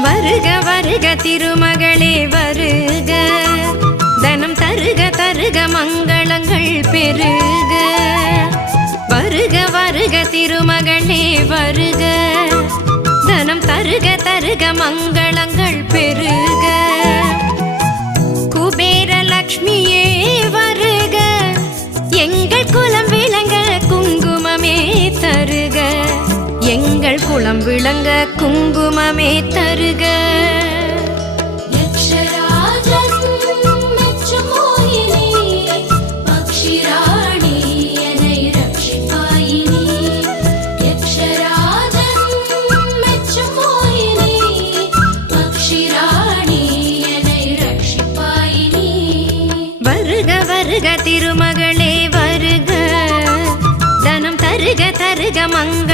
வருக வருக திருமகளே வருக, தனம் தருக தருக மங்களங்கள் பெருக. வருக வருக திருமகளே வருக, தனம் தருக தருக மங்களங்கள் பெருக. குபேர லக்ஷ்மியே வருக, எங்கள் குலம் விளங்க குங்குமமே தருக, எங்கள் குலம் விளங்க குங்குமமே தருக. வருக திருமகளே வருக, தனம் தருக தருக மங்க